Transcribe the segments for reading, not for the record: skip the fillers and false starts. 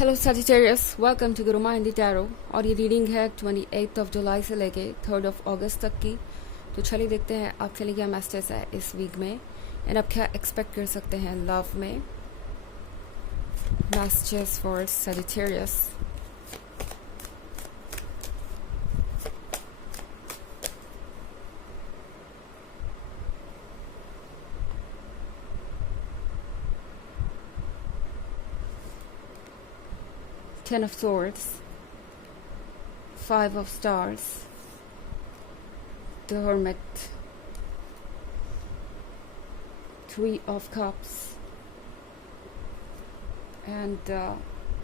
Hello Sagittarius, welcome to Guru माइंडी tarot. और ये reading है 28 जुलाई से लेके 3 अगस्त तक की। तो चलिए देखते हैं आपके लिए क्या मैसेज है इस वीक में एंड आप क्या एक्सपेक्ट कर सकते हैं लव में। Messages for Sagittarius. Ten of Swords, Five of Stars, the Hermit, Three of Cups, and the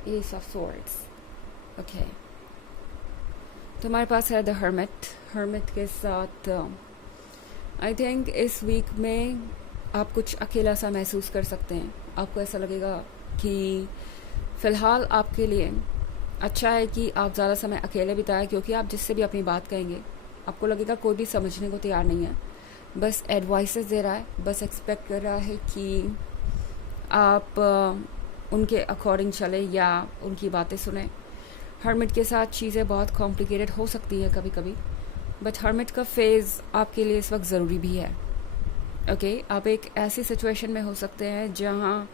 Ace of Swords. Okay. तो हमारे पास है द हर्मिट के साथ आई थिंक इस वीक में आप कुछ अकेला सा महसूस कर सकते हैं। आपको ऐसा लगेगा कि फ़िलहाल आपके लिए अच्छा है कि आप ज़्यादा समय अकेले बिताएं, क्योंकि आप जिससे भी अपनी बात कहेंगे आपको लगेगा कोई भी समझने को तैयार नहीं है, बस एडवाइसेस दे रहा है, बस एक्सपेक्ट कर रहा है कि आप उनके अकॉर्डिंग चले या उनकी बातें सुने। हर्मिट के साथ चीज़ें बहुत कॉम्प्लिकेटेड हो सकती है कभी कभी, बट हर्मिट का फेज़ आपके लिए इस वक्त ज़रूरी भी है। ओके, आप एक ऐसी सिचुएशन में हो सकते हैं जहाँ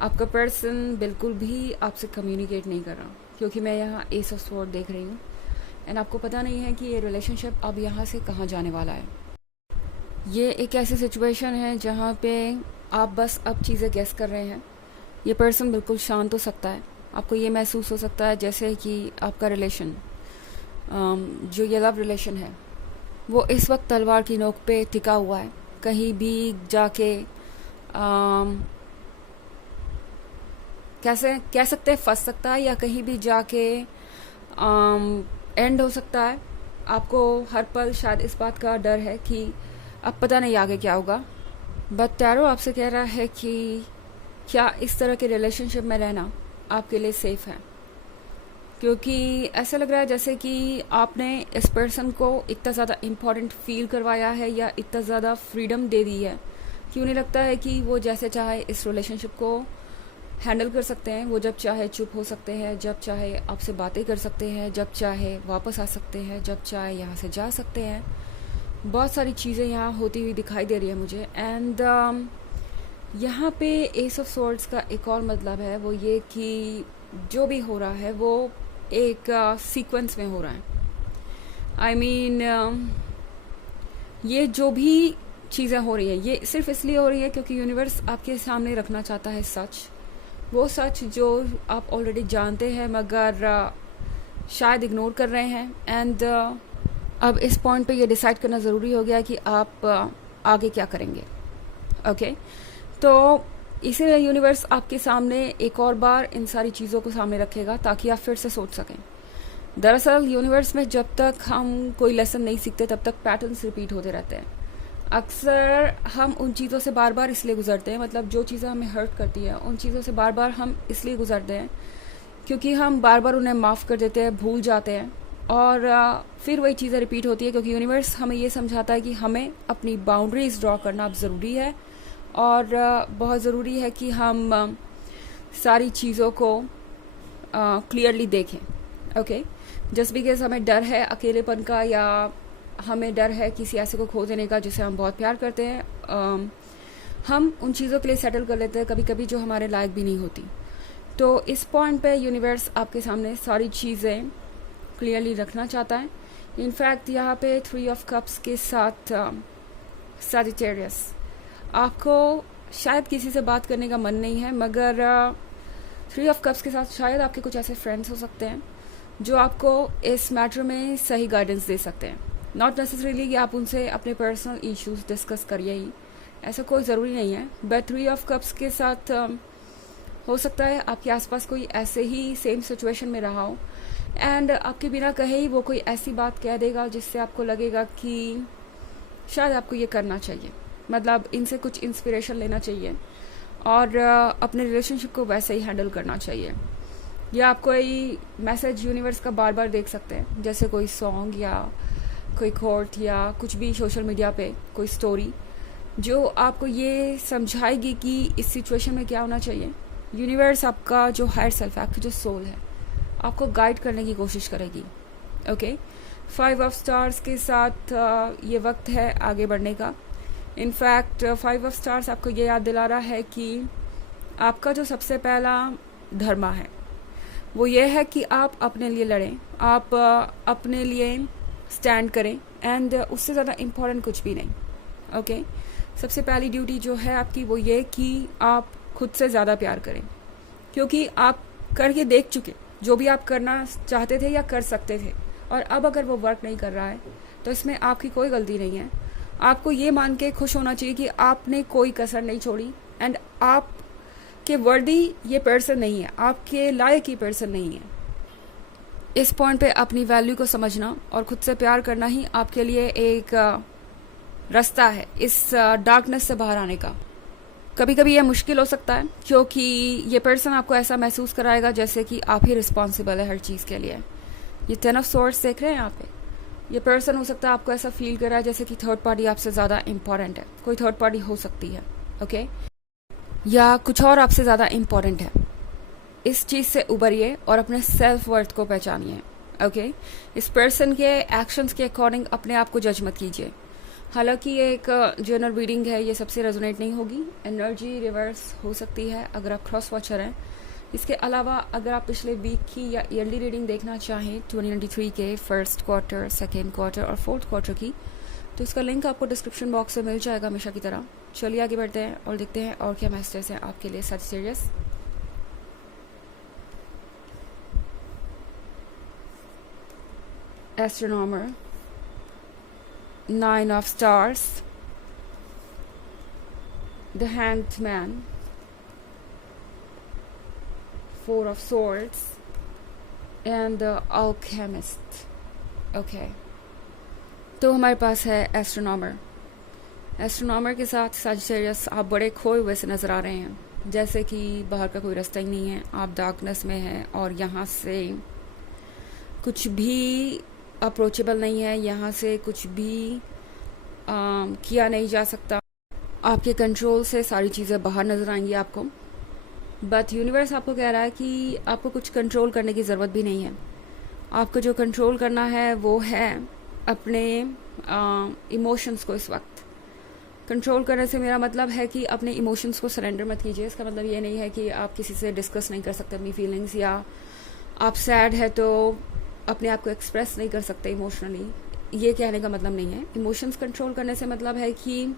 आपका पर्सन बिल्कुल भी आपसे कम्युनिकेट नहीं कर रहा, क्योंकि मैं यहाँ एस ऑफ स्वॉर्ड देख रही हूँ एंड आपको पता नहीं है कि ये रिलेशनशिप अब यहाँ से कहाँ जाने वाला है। ये एक ऐसी सिचुएशन है जहाँ पे आप बस अब चीज़ें गेस कर रहे हैं। ये पर्सन बिल्कुल शांत हो सकता है, आपको ये महसूस हो सकता है जैसे कि आपका रिलेशन जो ये लव रिलेशन है वो इस वक्त तलवार की नोक पे टिका हुआ है। कहीं भी जाके कैसे कह सकते हैं फंस सकता है, या कहीं भी जाके एंड हो सकता है। आपको हर पल शायद इस बात का डर है कि अब पता नहीं आगे क्या होगा, बट टैरो आपसे कह रहा है कि क्या इस तरह के रिलेशनशिप में रहना आपके लिए सेफ है, क्योंकि ऐसा लग रहा है जैसे कि आपने इस पर्सन को इतना ज़्यादा इम्पोर्टेंट फील करवाया है या इतना ज़्यादा फ्रीडम दे दी है कि उन्हें लगता है कि वो जैसे चाहे इस रिलेशनशिप को हैंडल कर सकते हैं। वो जब चाहे चुप हो सकते हैं, जब चाहे आपसे बातें कर सकते हैं, जब चाहे वापस आ सकते हैं, जब चाहे यहाँ से जा सकते हैं। बहुत सारी चीज़ें यहाँ होती हुई दिखाई दे रही है मुझे। एंड यहाँ पे एस ऑफ स्वॉर्ड्स का एक और मतलब है वो ये कि जो भी हो रहा है वो एक सीक्वेंस में हो रहा है। आई मीन ये जो भी चीज़ें हो रही है ये सिर्फ इसलिए हो रही है क्योंकि यूनिवर्स आपके सामने रखना चाहता है सच, वो सच जो आप ऑलरेडी जानते हैं मगर शायद इग्नोर कर रहे हैं। एंड अब इस पॉइंट पे ये डिसाइड करना ज़रूरी हो गया कि आप आगे क्या करेंगे। ओके, तो इसीलिए यूनिवर्स आपके सामने एक और बार इन सारी चीज़ों को सामने रखेगा ताकि आप फिर से सोच सकें। दरअसल यूनिवर्स में जब तक हम कोई लेसन नहीं सीखते तब तक पैटर्न्स रिपीट होते रहते हैं। अक्सर हम उन चीज़ों से बार बार इसलिए गुजरते हैं, मतलब जो चीज़ें हमें हर्ट करती हैं उन चीज़ों से बार बार हम इसलिए गुजरते हैं क्योंकि हम बार बार उन्हें माफ़ कर देते हैं, भूल जाते हैं, और फिर वही चीज़ें रिपीट होती है क्योंकि यूनिवर्स हमें ये समझाता है कि हमें अपनी बाउंड्रीज ड्रॉ करना अब ज़रूरी है और बहुत ज़रूरी है कि हम सारी चीज़ों को क्लियरली देखें। ओके, जस्ट बिकॉज हमें डर है अकेलेपन का या हमें डर है किसी ऐसे को खो देने का जिसे हम बहुत प्यार करते हैं, हम उन चीज़ों के लिए सेटल कर लेते हैं कभी कभी जो हमारे लायक भी नहीं होती। तो इस पॉइंट पे यूनिवर्स आपके सामने सारी चीज़ें क्लियरली रखना चाहता है। इनफैक्ट यहाँ पे 3 ऑफ कप्स के साथ सजिटेरियस आपको शायद किसी से बात करने का मन नहीं है, मगर 3 ऑफ कप्स के साथ शायद आपके कुछ ऐसे फ्रेंड्स हो सकते हैं जो आपको इस मैटर में सही गाइडेंस दे सकते हैं। नॉट नेसेसरीली कि आप उनसे अपने पर्सनल इश्यूज डिस्कस करिए ही, ऐसा कोई ज़रूरी नहीं है, बट 3 ऑफ कप्स के साथ हो सकता है आपके आसपास कोई ऐसे ही सेम सिचुएशन में रहा हो एंड आपके बिना कहे ही वो कोई ऐसी बात कह देगा जिससे आपको लगेगा कि शायद आपको ये करना चाहिए, मतलब इनसे कुछ इंस्पिरेशन लेना चाहिए और अपने रिलेशनशिप को वैसे ही हैंडल करना चाहिए। या आप कोई मैसेज यूनिवर्स का बार बार देख सकते हैं, जैसे कोई सॉन्ग या कोई कोट या कुछ भी सोशल मीडिया पे कोई स्टोरी जो आपको ये समझाएगी कि इस सिचुएशन में क्या होना चाहिए यूनिवर्स आपका जो हायर सेल्फ है, आपकी जो सोल है, आपको गाइड करने की कोशिश करेगी। ओके, 5 ऑफ स्टार्स के साथ ये वक्त है आगे बढ़ने का। इनफैक्ट 5 ऑफ स्टार्स आपको ये याद दिला रहा है कि आपका जो सबसे पहला धर्म है वो ये है कि आप अपने लिए लड़ें, आप अपने लिए स्टैंड करें, एंड उससे ज़्यादा इम्पोर्टेंट कुछ भी नहीं। ओके, सबसे पहली ड्यूटी जो है आपकी वो ये कि आप खुद से ज़्यादा प्यार करें, क्योंकि आप करके देख चुके जो भी आप करना चाहते थे या कर सकते थे, और अब अगर वो वर्क नहीं कर रहा है तो इसमें आपकी कोई गलती नहीं है। आपको ये मान के खुश होना चाहिए कि आपने कोई कसर नहीं छोड़ी, एंड आप के वर्दी ये पर्सन नहीं है, आपके लायक ही पर्सन नहीं है। इस पॉइंट पे अपनी वैल्यू को समझना और खुद से प्यार करना ही आपके लिए एक रास्ता है इस डार्कनेस से बाहर आने का। कभी कभी यह मुश्किल हो सकता है, क्योंकि ये पर्सन आपको ऐसा महसूस कराएगा जैसे कि आप ही रिस्पॉन्सिबल है हर चीज़ के लिए। ये 10 ऑफ सोर्ड्स देख रहे हैं यहाँ पे, ये पर्सन हो सकता है आपको ऐसा फील कर रहा है जैसे कि थर्ड पार्टी आपसे ज़्यादा इंपॉर्टेंट है। कोई थर्ड पार्टी हो सकती है, ओके, या कुछ और आपसे ज़्यादा इम्पॉर्टेंट है। इस चीज़ से उबरिए और अपने सेल्फ वर्थ को पहचानिए। ओके, इस पर्सन के एक्शंस के अकॉर्डिंग अपने आप को जज मत कीजिए। हालांकि ये एक जनरल रीडिंग है, ये सबसे रेजोनेट नहीं होगी, एनर्जी रिवर्स हो सकती है अगर आप क्रॉस वॉचर हैं। इसके अलावा अगर आप पिछले वीक की या ईयरली रीडिंग देखना चाहें 2023 के फर्स्ट क्वार्टर, सेकेंड क्वार्टर और फोर्थ क्वार्टर की, तो इसका लिंक आपको डिस्क्रिप्शन बॉक्स में मिल जाएगा हमेशा की तरह। चलिए आगे बढ़ते हैं और देखते हैं और क्या मैसेजेस हैं आपके लिए Sagittarius. Astronomer, 9 of stars, the hanged man, 4 of swords and the alchemist. Okay, तो हमारे पास है एस्ट्रोनॉमर। एस्ट्रोनॉमर के साथ सजिटेरियस आप बड़े खोए हुए से नज़र आ रहे हैं, जैसे कि बाहर का कोई रास्ता ही नहीं है, आप डार्कनेस में हैं और यहाँ से कुछ भी अप्रोचेबल नहीं है, यहाँ से कुछ भी किया नहीं जा सकता। आपके कंट्रोल से सारी चीज़ें बाहर नज़र आएंगी आपको, बट यूनिवर्स आपको कह रहा है कि आपको कुछ कंट्रोल करने की ज़रूरत भी नहीं है। आपको जो कंट्रोल करना है वो है अपने इमोशंस को। इस वक्त कंट्रोल करने से मेरा मतलब है कि अपने इमोशंस को सरेंडर मत कीजिए। इसका मतलब ये नहीं है कि आप किसी से डिस्कस नहीं कर सकते अपनी फीलिंग्स, या आप सैड है तो अपने आप को एक्सप्रेस नहीं कर सकते इमोशनली, ये कहने का मतलब नहीं है। इमोशंस कंट्रोल करने से मतलब है कि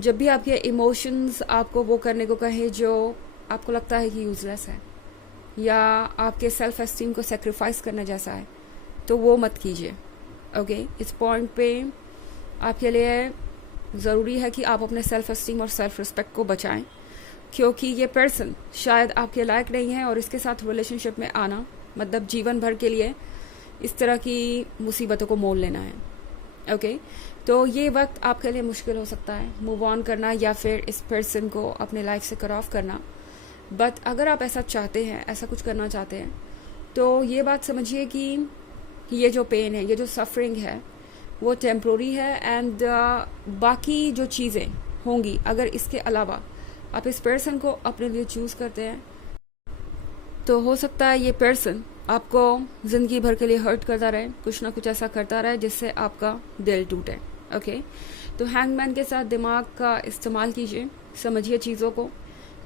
जब भी आपके इमोशंस आपको वो करने को कहे जो आपको लगता है कि यूजलेस है या आपके सेल्फ एस्टीम को सेक्रीफाइस करने जैसा है, तो वो मत कीजिए। ओके, इस पॉइंट पे आपके लिए ज़रूरी है कि आप अपने सेल्फ एस्टीम और सेल्फ रिस्पेक्ट को बचाएं, क्योंकि ये पर्सन शायद आपके लायक नहीं है और इसके साथ रिलेशनशिप में आना मतलब जीवन भर के लिए इस तरह की मुसीबतों को मोल लेना है। ओके, तो ये वक्त आपके लिए मुश्किल हो सकता है मूव ऑन करना या फिर इस पर्सन को अपने लाइफ से कट ऑफ करना। बट अगर आप ऐसा चाहते हैं, ऐसा कुछ करना चाहते हैं, तो ये बात समझिए कि ये जो पेन है, ये जो सफरिंग है वो टेम्प्रोरी है, एंड बाकी जो चीज़ें होंगी, अगर इसके अलावा आप इस पर्सन को अपने लिए चूज़ करते हैं तो हो सकता है ये पर्सन आपको ज़िंदगी भर के लिए हर्ट करता रहे, कुछ ना कुछ ऐसा करता रहे जिससे आपका दिल टूटे। ओके, तो हैंगमैन के साथ दिमाग का इस्तेमाल कीजिए, समझिए चीज़ों को,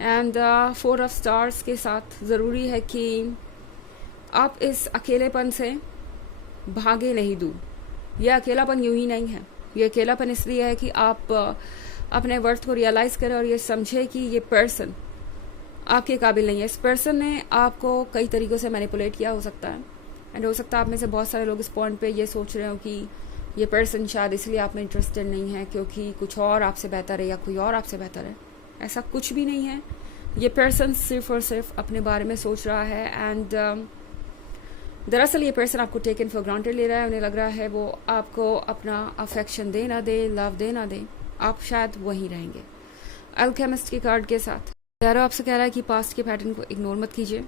एंड 4 ऑफ स्टार्स के साथ ज़रूरी है कि आप इस अकेलेपन से भागे नहीं दूर। यह अकेलापन यूं ही नहीं है, ये अकेलापन इसलिए है कि आप अपने वर्थ को रियलाइज़ करें और ये समझे कि ये पर्सन आपके काबिल नहीं है। इस पर्सन ने आपको कई तरीक़ों से मैनिपुलेट किया हो सकता है, एंड हो सकता है आप में से बहुत सारे लोग इस पॉइंट पे ये सोच रहे हो कि ये पर्सन शायद इसलिए आप में इंटरेस्टेड नहीं है क्योंकि कुछ और आपसे बेहतर है या कोई और आपसे बेहतर है। ऐसा कुछ भी नहीं है। ये पर्सन सिर्फ और सिर्फ अपने बारे में सोच रहा है, एंड दरअसल ये पर्सन आपको टेकन फॉर ग्रांटेड ले रहा है। उन्हें लग रहा है वो आपको अपना अफेक्शन दे ना दे, लव दे ना दे, आप शायद वहीं रहेंगे। अल्केमिस्ट के कार्ड के साथ यारो आपसे कह रहा है कि पास्ट के पैटर्न को इग्नोर मत कीजिए।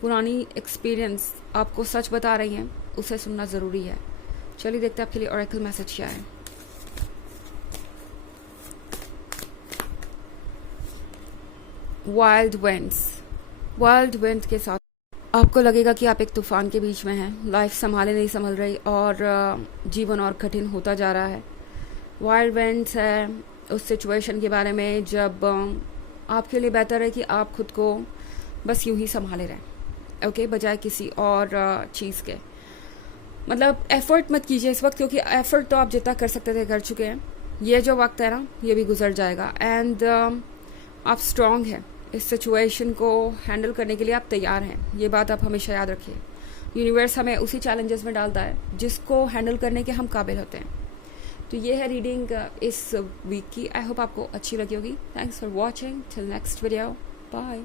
पुरानी एक्सपीरियंस आपको सच बता रही हैं, उसे सुनना ज़रूरी है। चलिए देखते हैं आपके लिए ऑरेकल मैसेज क्या है। वाइल्ड विंड्स, वाइल्ड विंड के साथ आपको लगेगा कि आप एक तूफान के बीच में हैं, लाइफ संभाले नहीं संभल रही और जीवन और कठिन होता जा रहा है। वाइल्ड विंड्स है उस सिचुएशन के बारे में जब आपके लिए बेहतर है कि आप खुद को बस यूं ही संभाले रहें, ओके, बजाय किसी और चीज़ के। मतलब एफर्ट मत कीजिए इस वक्त, क्योंकि एफर्ट तो आप जितना कर सकते थे कर चुके हैं। ये जो वक्त है ना, ये भी गुजर जाएगा एंड आप स्ट्रांग हैं। इस सिचुएशन को हैंडल करने के लिए आप तैयार हैं, ये बात आप हमेशा याद रखिए। यूनिवर्स हमें उसी चैलेंजेस में डालता है जिसको हैंडल करने के हम काबिल होते हैं। तो ये है रीडिंग इस वीक की। आई होप आपको अच्छी लगी होगी। Thanks for watching, till next video, bye.